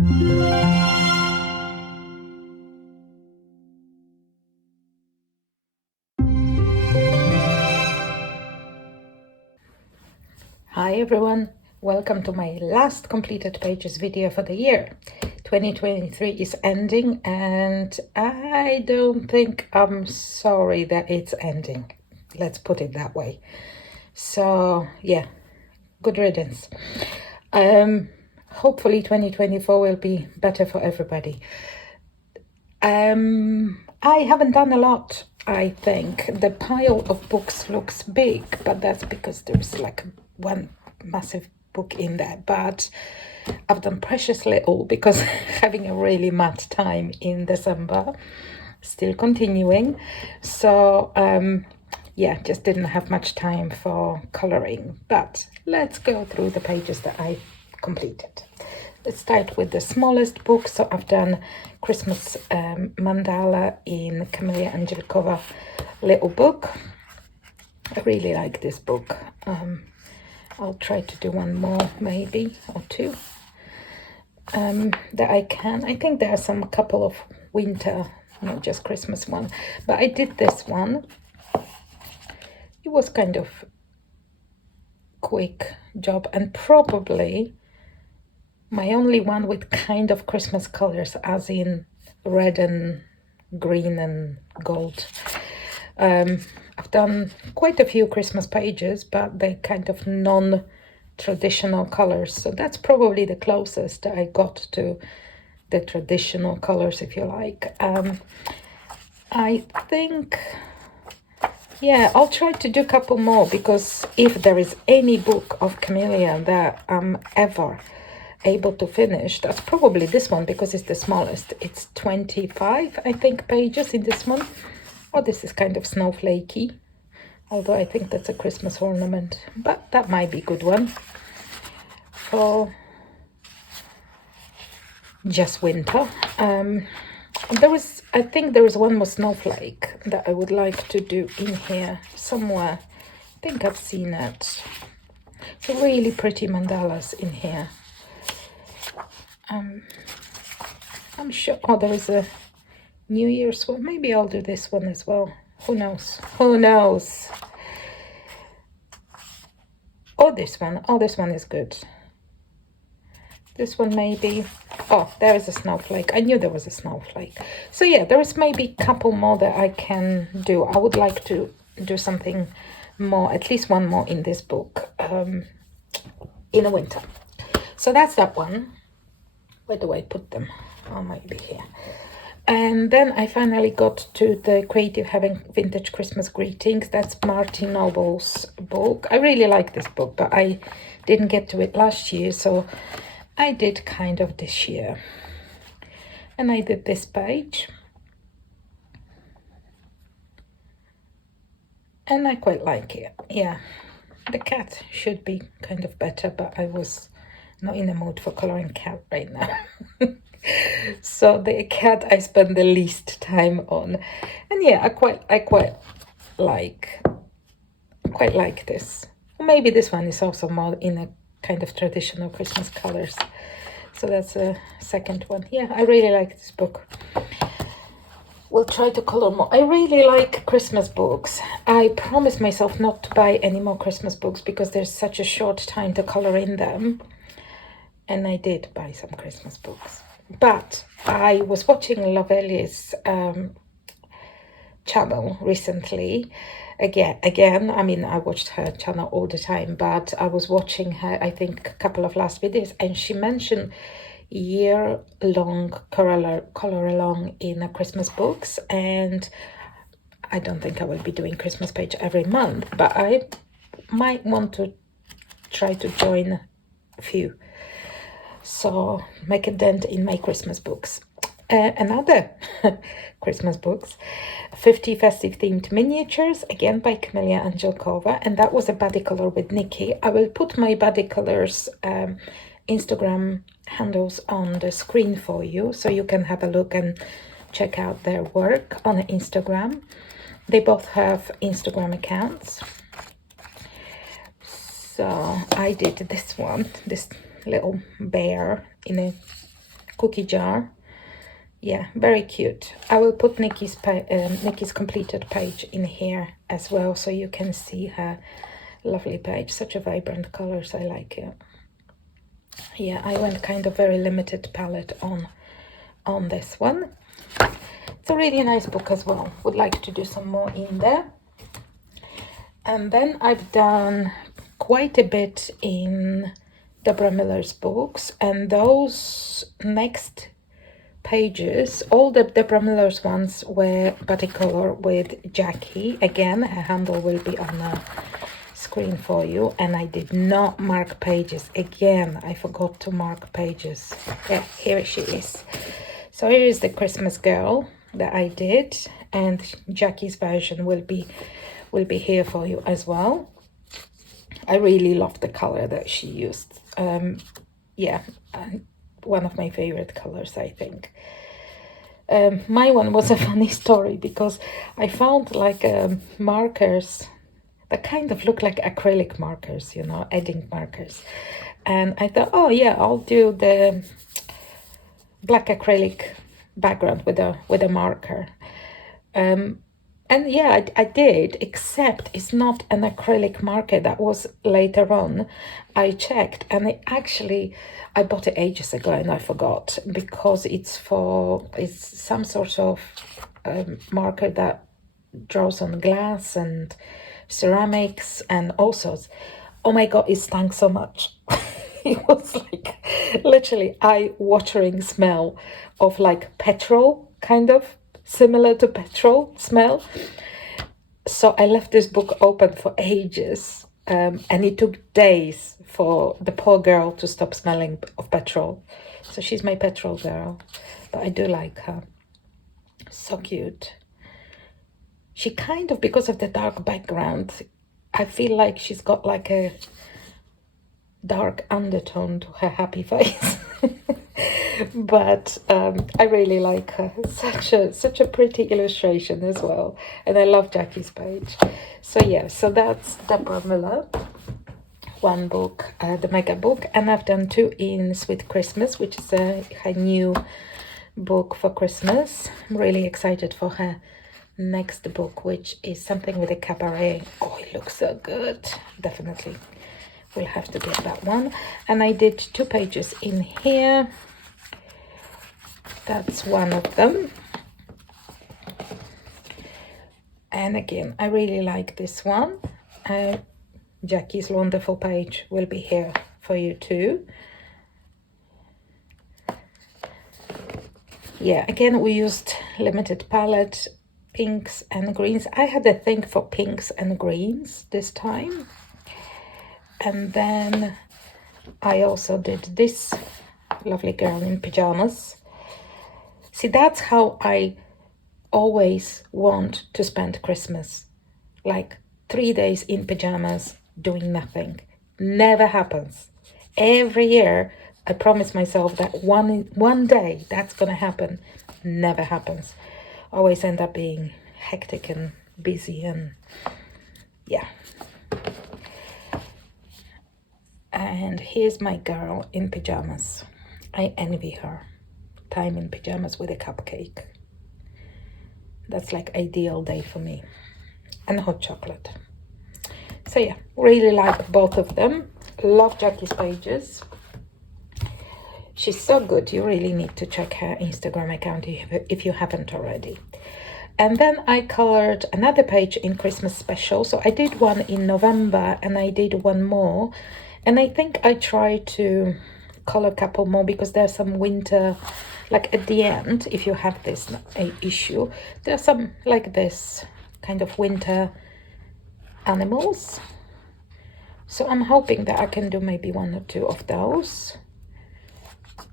Hi everyone, welcome to my last completed pages video for the year. 2023 is ending and I don't think I'm sorry that it's ending. Let's put it that way. So yeah, good riddance. Hopefully 2024 will be better for everybody. I haven't done a lot, I think. The pile of books looks big, but that's because there's like one massive book in there. But I've done precious little because having a really mad time in December, still continuing. So yeah, just didn't have much time for coloring. But let's go through the pages that I completed. Let's start with the smallest book. So I've done Christmas mandala in Camellia Angelkova little book. I really like this book. I'll try to do one more maybe or two that I can. I think there are some couple of winter, not just Christmas one, but I did this one. It was kind of quick job and probably my only one with kind of Christmas colors, as in red and green and gold. I've done quite a few Christmas pages, but they're kind of non-traditional colors. So that's probably the closest I got to the traditional colors, if you like. I think, yeah, I'll try to do a couple more because if there is any book of Camellia that I'm ever able to finish, that's probably this one because it's the smallest. It's 25, I think, pages in this one. Oh, this is kind of snowflakey, although I think that's a Christmas ornament, but that might be a good one for just winter. I think there is one more snowflake that I would like to do in here somewhere. I think I've seen it. It's really pretty mandalas in here. I'm sure. Oh, there is a New Year's one. Maybe I'll do this one as well. Who knows? Who knows? Oh, this one. Oh, this one is good. This one maybe. Oh, there is a snowflake. I knew there was a snowflake. So yeah, there is maybe a couple more that I can do. I would like to do something more, at least one more in this book in the winter. So that's that one. Where do I put them? Oh, maybe here. And then I finally got to the Creative Having Vintage Christmas Greetings. That's Martin Noble's book. I really like this book, but I didn't get to it last year, so I did kind of this year. And I did this page. And I quite like it. Yeah, the cat should be kind of better, but I was not in the mood for coloring cat right now. So the cat I spend the least time on. And yeah, I quite like this. Maybe this one is also more in a kind of traditional Christmas colors. So that's a second one. Yeah, I really like this book. We'll try to color more. I really like Christmas books. I promised myself not to buy any more Christmas books because there's such a short time to color in them. And I did buy some Christmas books. But I was watching Lovelli's channel recently. Again, I mean, I watched her channel all the time, but I was watching her, I think, a couple of last videos, and she mentioned year-long color along in Christmas books. And I don't think I will be doing Christmas page every month, but I might want to try to join a few. So make a dent in my Christmas books. Another Christmas books, 50 festive themed miniatures, again by Camellia Angelkova, and that was a body color with Nikki. I will put my body colors Instagram handles on the screen for you, so you can have a look and check out their work on Instagram. They both have Instagram accounts. So I did this one, this little bear in a cookie jar. Yeah, very cute. I will put Nikki's completed page in here as well, so you can see her lovely page. Such a vibrant colors. I like it. Yeah, I went kind of very limited palette on this one. It's a really nice book as well. Would like to do some more in there. And then I've done quite a bit in Deorah Miller's books, and those next pages, all the Deorah Miller's ones were Baticolor with Jackie. Again, her handle will be on the screen for you. And I did not mark pages. Again, I forgot to mark pages. Yeah, here she is. So here is the Christmas girl that I did, and Jackie's version will be here for you as well. I really love the color that she used. Yeah, one of my favorite colors, I think. My one was a funny story because I found like markers that kind of look like acrylic markers, you know, edding markers. And I thought, oh yeah, I'll do the black acrylic background with a marker. And yeah, I did, except it's not an acrylic marker. That was later on. I checked, and I bought it ages ago and I forgot, because it's some sort of marker that draws on glass and ceramics and all sorts. Oh my God, it stank so much. It was like literally eye-watering smell of like petrol, kind of similar to petrol smell. So I left this book open for ages, and it took days for the poor girl to stop smelling of petrol. So she's my petrol girl, but I do like her. So cute. She kind of, because of the dark background, I feel like she's got like a dark undertone to her happy face. But I really like her. Such a pretty illustration as well. And I love Jackie's page. So yeah, so that's Deorah Miller. One book, the mega book. And I've done two in Sweet Christmas, which is her new book for Christmas. I'm really excited for her next book, which is something with a cabaret. Oh, it looks so good. Definitely we'll have to get that one. And I did 2 pages in here. That's one of them. And again, I really like this one. Jackie's wonderful page will be here for you too. Yeah, again, we used limited palette, pinks and greens. I had a thing for pinks and greens this time. And then I also did this lovely girl in pajamas. See, that's how I always want to spend Christmas. Like 3 days in pajamas, doing nothing. Never happens. Every year, I promise myself that one day that's going to happen. Never happens. Always end up being hectic and busy, and yeah. And here's my girl in pajamas. I envy her. Time in pajamas with a cupcake. That's like ideal day for me. And hot chocolate. So yeah, really like both of them. Love Jackie's pages. She's so good. You really need to check her Instagram account if you haven't already. And then I colored another page in Christmas special. So I did one in November and I did one more. And I think I tried to color a couple more because there's some winter, like at the end, if you have this issue, there's some like this kind of winter animals. So I'm hoping that I can do maybe 1 or 2 of those.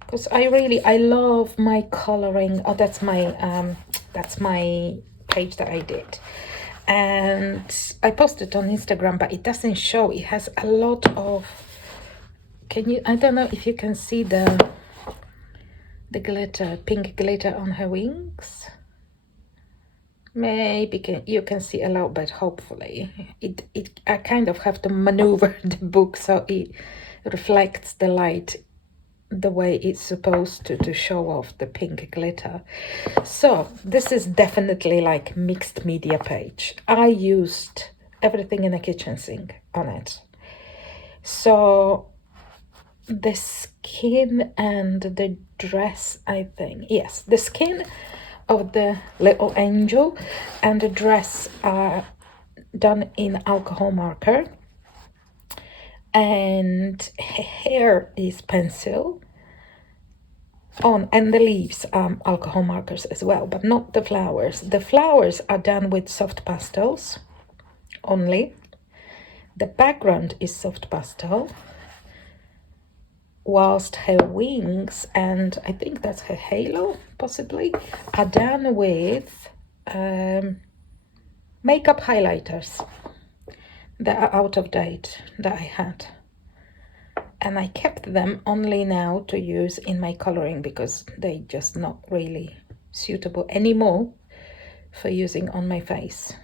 Because I love my coloring. Oh, that's my page that I did. And I posted on Instagram, but it doesn't show. It has a lot of, I don't know if you can see the glitter, pink glitter on her wings. Maybe you can see a little bit, hopefully. I kind of have to maneuver the book so it reflects the light the way it's supposed to show off the pink glitter. So this is definitely like mixed media page. I used everything in a kitchen sink on it. So the skin and the dress, I think, yes, the skin of the little angel and the dress are done in alcohol marker, and hair is pencil on, and the leaves are alcohol markers as well, but not the flowers. The flowers are done with soft pastels only. The background is soft pastel, whilst her wings, and I think that's her halo possibly, are done with makeup highlighters that are out of date that I had. And I kept them only now to use in my coloring because they just not really suitable anymore for using on my face.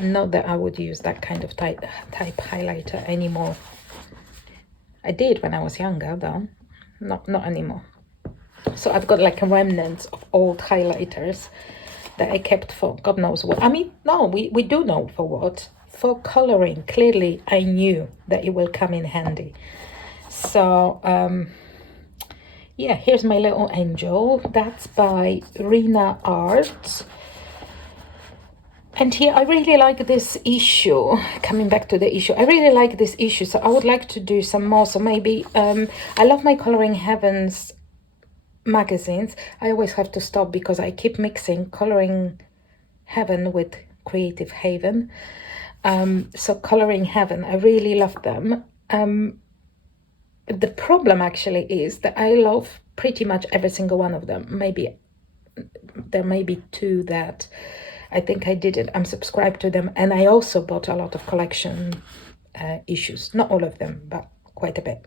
Not that I would use that kind of type highlighter anymore. I did when I was younger though, not anymore. So I've got like a remnant of old highlighters that I kept for God knows what. I mean, no, we do know for what. For coloring, clearly I knew that it will come in handy. So yeah, here's my little angel. That's by Rena Art. And here I really like this issue. Coming back to the issue, I really like this issue, so I would like to do some more. So maybe I love my Coloring Heavens magazines. I always have to stop because I keep mixing Coloring Heaven with Creative Haven. So Coloring Heaven, I really love them. The problem actually is that I love pretty much every single one of them. Maybe there may be two that I think I didn't. I'm subscribed to them, and I also bought a lot of collection issues. Not all of them, but quite a bit.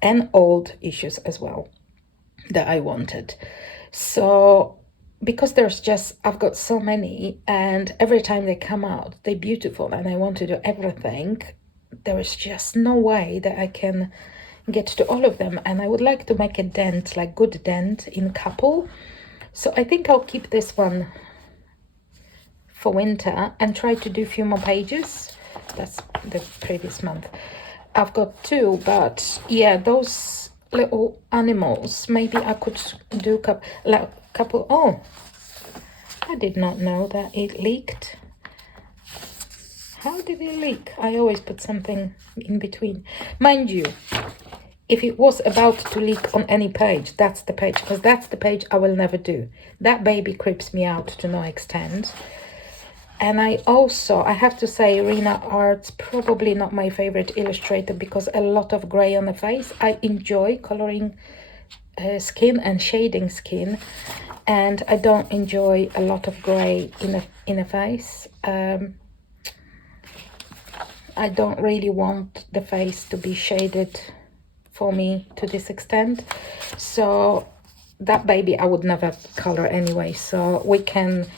And old issues as well that I wanted. So because there's just, I've got so many, and every time they come out, they're beautiful, and I want to do everything. There is just no way that I can get to all of them, and I would like to make a dent, like good dent in couple. So I think I'll keep this one for winter and try to do a few more pages. That's the previous month. I've got two, but yeah, those little animals, maybe I could do a couple. Oh, I did not know that it leaked. How did it leak? I always put something in between. Mind you, if it was about to leak on any page, that's the page, because that's the page I will never do. That baby creeps me out to no extent. And I have to say, Rena Art's probably not my favorite illustrator because a lot of gray on the face. I enjoy coloring skin and shading skin, and I don't enjoy a lot of gray in a face. I don't really want the face to be shaded for me to this extent. So that baby I would never color anyway. So we can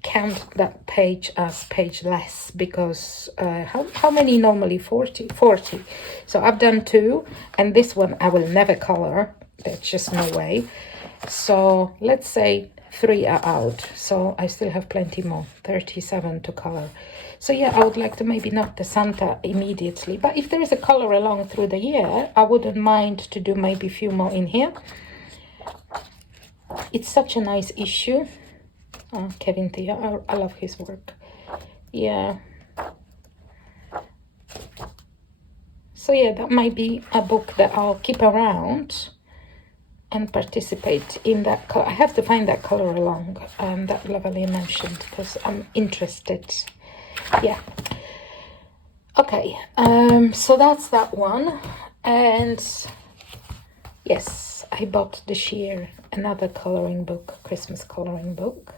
count that page as page less because how many normally? 40. So I've done two, and this one I will never color. There's just no way. So let's say 3 are out, so I still have plenty more, 37 to color. So yeah, I would like to maybe not the Santa immediately, but if there is a color along through the year, I wouldn't mind to do maybe a few more in here. It's such a nice issue. Oh, Kevin Thea, I love his work. Yeah. So yeah, that might be a book that I'll keep around and participate in that color. I have to find that color along that Lovely mentioned because I'm interested. Yeah. Okay, so that's that one. And yes, I bought this year another coloring book, Christmas coloring book.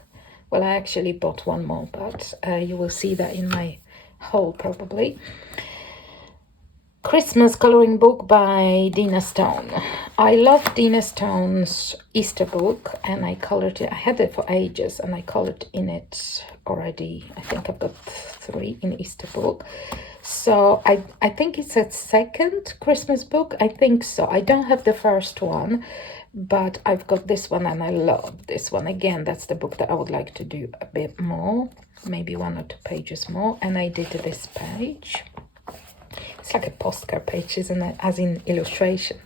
Well, I actually bought one more, but you will see that in my haul probably. Christmas coloring book by Dina Stone. I love Dina Stone's Easter book, and I colored it. I had it for ages, and I colored in it already. I think I've got 3 in Easter book. So I think it's a second Christmas book. I think so. I don't have the first one, but I've got this one, and I love this one. Again, that's the book that I would like to do a bit more, maybe 1 or 2 pages more. And I did this page. It's like a postcard page, isn't it? As in illustration.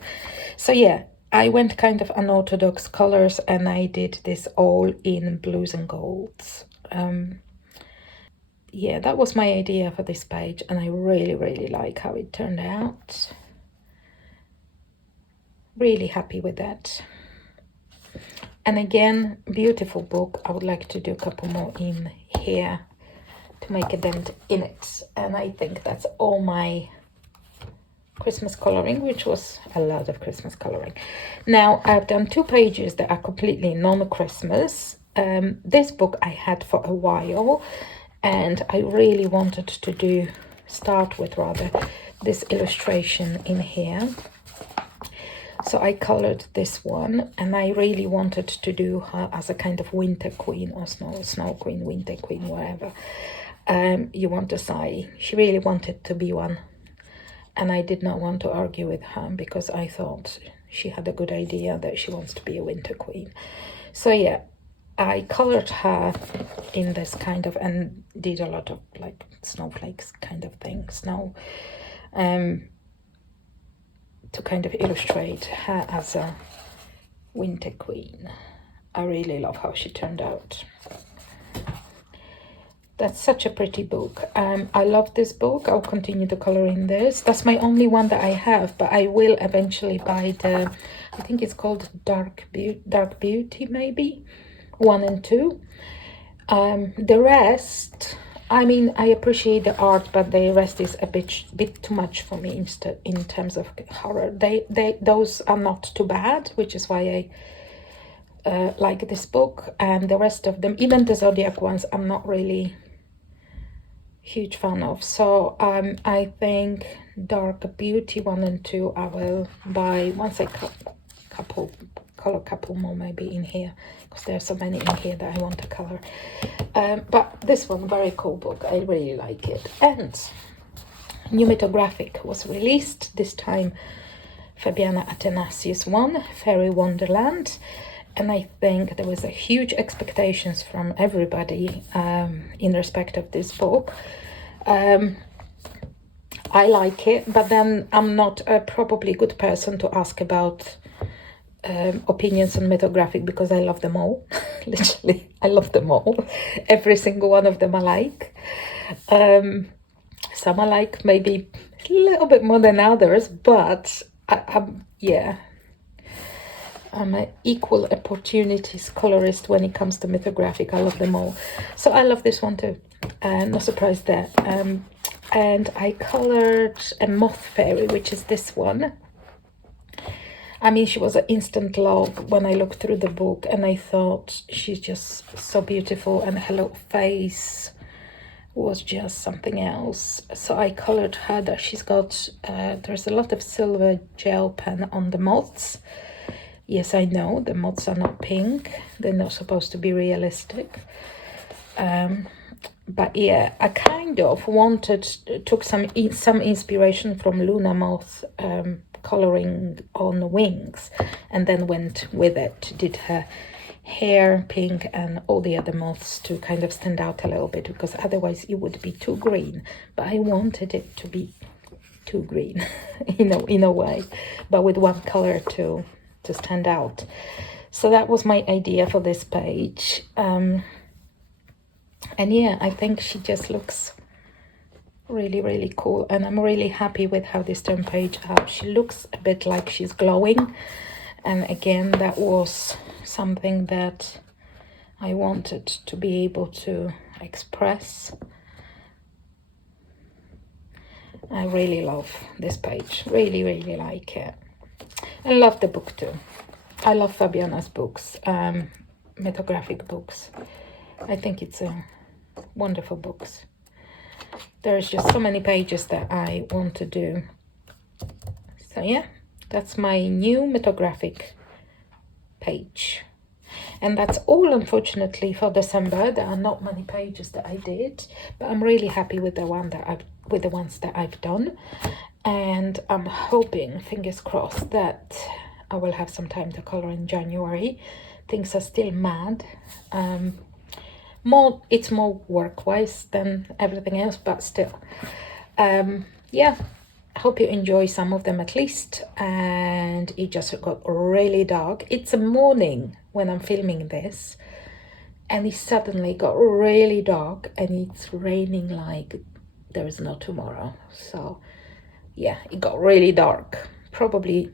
So yeah, I went kind of unorthodox colors, and I did this all in blues and golds. Yeah, that was my idea for this page, and I really like how it turned out. Really happy with that. And again, beautiful book. I would like to do a couple more in here to make a dent in it. And I think that's all my Christmas coloring, which was a lot of Christmas coloring. Now I've done 2 pages that are completely non-Christmas. This book I had for a while, and I really wanted to start with this illustration in here. So I colored this one, and I really wanted to do her as a kind of winter queen or snow queen, winter queen, whatever you want to say. She really wanted to be one, and I did not want to argue with her because I thought she had a good idea that she wants to be a winter queen. So yeah, I colored her in this kind of, and did a lot of like snowflakes kind of thing, snow, to kind of illustrate her as a winter queen. I really love how she turned out. That's such a pretty book. I love this book. I'll continue to color in this. That's my only one that I have, but I will eventually buy the, I think it's called Dark Beauty, maybe 1 and 2. The rest, I mean, I appreciate the art, but the rest is a bit too much for me in terms of horror. Those are not too bad, which is why I like this book. And the rest of them, even the Zodiac ones, I'm not really huge fan of. So I think Dark Beauty 1 and 2 I will buy once I color a couple more maybe in here, because there's so many in here that I want to color. But this one, very cool book. I really like it. And new mythographic was released this time. Fabiana Athanasius one, Fairy Wonderland. And I think there was a huge expectations from everybody in respect of this book. I like it, but then I'm not a probably good person to ask about opinions on mythographic, because I love them all. Literally, I love them all. Every single one of them I like. Some I like maybe a little bit more than others, but yeah, I'm an equal opportunities colorist when it comes to mythographic. I love them all. So I love this one too. No surprise there. And I colored a moth fairy, which is this one. I mean, she was an instant love when I looked through the book, and I thought she's just so beautiful, and her little face was just something else. So I colored her. That she's got, there's a lot of silver gel pen on the moths. Yes, I know, the moths are not pink. They're not supposed to be realistic. But yeah, I kind of took some inspiration from Luna Moth coloring on wings, and then went with it, did her hair pink and all the other moths to kind of stand out a little bit, because otherwise it would be too green. But I wanted it to be too green in a way, but with one color to stand out. So that was my idea for this page. And yeah, I think she just looks really cool, and I'm really happy with how this turned page out. She looks a bit like she's glowing, and again, that was something that I wanted to be able to express. I really love this page, really like it. I love the book too. I love Fabiana's books, mythographic books. I think it's a wonderful books. There's just so many pages that I want to do So yeah, that's my new metographic page. And that's all, unfortunately, for December. There are not many pages that I did, but I'm really happy with the ones that I've done. And I'm hoping, fingers crossed, that I will have some time to color in January. Things are still mad. It's more work-wise than everything else, but still. Yeah, I hope you enjoy some of them at least. And it just got really dark. It's a morning when I'm filming this, and it suddenly got really dark, and it's raining like there is no tomorrow. So yeah, it got really dark. Probably,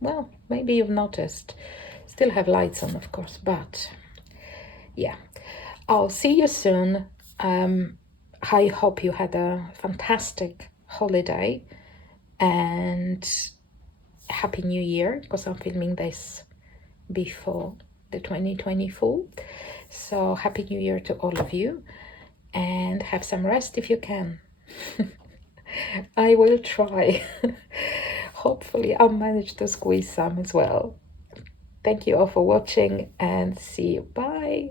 well, maybe you've noticed. Still have lights on, of course, but yeah. I'll see you soon. I hope you had a fantastic holiday and Happy New Year, because I'm filming this before the 2024. So Happy New Year to all of you, and have some rest if you can. I will try. Hopefully I'll manage to squeeze some as well. Thank you all for watching, and see you. Bye.